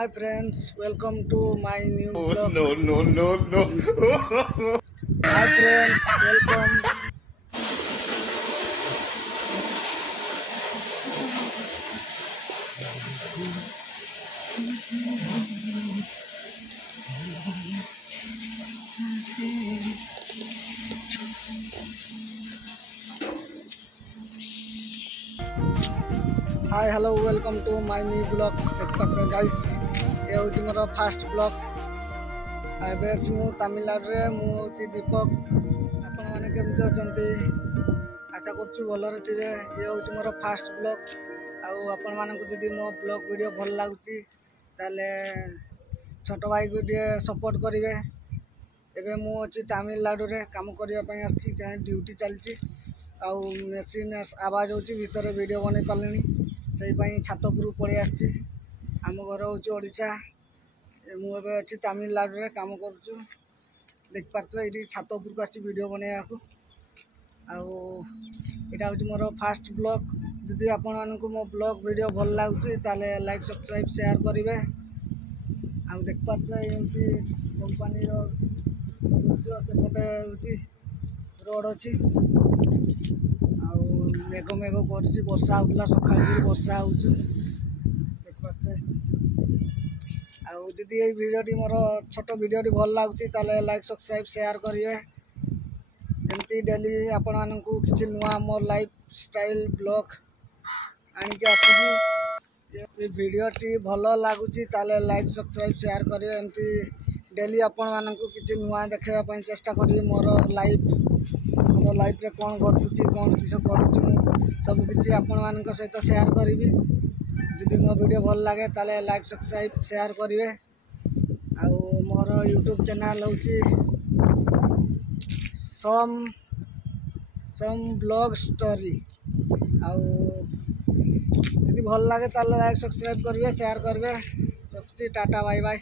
Hi friends, welcome to my new Oh, vlog. no, no, no, no. Hi friends, welcome. Hi, hello, welcome to my new vlog. देखते guys, ये होची मोर fast vlog. ଏବେ ଅଛି ମୁଁ ତାମିଲନାଡୁରେ। ମୁଁ ହେଉଛି ଦୀପକ। ଆପଣମାନେ କେମିତି ଅଛନ୍ତି? ଆଶା କରୁଛୁ ଭଲରେ ଥିବେ। ଇଏ ହେଉଛି ମୋର ଫାଷ୍ଟ ବ୍ଲଗ୍। ଆଉ ଆପଣମାନଙ୍କୁ ଯଦି ମୋ ବ୍ଲଗ୍ ଭିଡ଼ିଓ ଭଲ ଲାଗୁଛି ତାହେଲେ ଛୋଟ ଭାଇକୁ ଟିକେ ସପୋର୍ଟ କରିବେ। ଏବେ ମୁଁ ଅଛି ତାମିଲନାଡୁରେ କାମ କରିବା ପାଇଁ ଆସିଛି, ଡ୍ୟୁଟି ଚାଲିଛି। ଆଉ ମେସିନ୍ ଆବାଜ ହେଉଛି, ଭିତରେ ଭିଡ଼ିଓ ବନେଇ ପାରିଲିନି, ସେଇପାଇଁ ଛାତ ଉପରକୁ ପଳେଇ ଆସିଛି। ଆମ ଘର ହେଉଛି ଓଡ଼ିଶା। ମୁଁ ଏବେ ଅଛି ତାମିଲନାଡୁରେ କାମ କରୁଛୁ। ଦେଖିପାରୁଥିବେ ଏଇଠି ଛାତ ଉପରକୁ ଆସିଛି ଭିଡ଼ିଓ ବନେଇବାକୁ। ଆଉ ଏଇଟା ହେଉଛି ମୋର ଫାଷ୍ଟ ବ୍ଲଗ୍। ଯଦି ଆପଣମାନଙ୍କୁ ମୋ ବ୍ଲଗ୍ ଭିଡ଼ିଓ ଭଲ ଲାଗୁଛି ତାହେଲେ ଲାଇକ୍, ସବସ୍କ୍ରାଇବ୍, ସେୟାର କରିବେ। ଆଉ ଦେଖିପାରୁଥିବେ ଏମିତି କମ୍ପାନୀର ଦୃଶ୍ୟ। ସେପଟେ ହେଉଛି ରୋଡ଼ ଅଛି। ଆଉ ମେଘ କରୁଛି, ବର୍ଷା ହେଉଥିଲା ସକାଳୁ ବି ବର୍ଷା ହେଉଛି ଦେଖିପାରୁଥିବେ। ଆଉ ଯଦି ଏଇ ଭିଡ଼ିଓଟି ମୋର ଛୋଟ ଭିଡ଼ିଓଟି ଭଲ ଲାଗୁଛି ତାହେଲେ ଲାଇକ୍, ସବସ୍କ୍ରାଇବ୍, ସେୟାର କରିବେ। ଏମିତି ଡେଲି ଆପଣମାନଙ୍କୁ କିଛି ନୂଆ ମୋ ଲାଇଫ୍ ଷ୍ଟାଇଲ୍ ବ୍ଲଗ୍ ଆଣିକି ଆସୁଛି। ଏ ଭିଡ଼ିଓଟି ଭଲ ଲାଗୁଛି ତାହେଲେ ଲାଇକ୍, ସବସ୍କ୍ରାଇବ୍, ସେୟାର କରିବେ। ଏମିତି ଡେଲି ଆପଣମାନଙ୍କୁ କିଛି ନୂଆ ଦେଖାଇବା ପାଇଁ ଚେଷ୍ଟା କରିବି। ମୋ ଲାଇଫ୍ରେ କ'ଣ ଘଟୁଛି, କ'ଣ କିସ କରୁଛି, ମୁଁ ସବୁକିଛି ଆପଣମାନଙ୍କ ସହିତ ସେୟାର କରିବି। ଯଦି ମୋ ଭିଡ଼ିଓ ଭଲ ଲାଗେ ତାହେଲେ ଲାଇକ୍, ସବସ୍କ୍ରାଇବ୍, ସେୟାର କରିବେ। ଆଉ ମୋର ୟୁଟ୍ୟୁବ୍ ଚ୍ୟାନେଲ୍ ହେଉଛି ସମ୍ ବ୍ଲଗ୍ ଷ୍ଟୋରି। ଆଉ ଯଦି ଭଲ ଲାଗେ ତାହେଲେ ଲାଇକ୍, ସବସ୍କ୍ରାଇବ୍ କରିବେ, ସେୟାର କରିବେ। ରଖୁଛି, ଟାଟା, ବାଇ ବାଇ।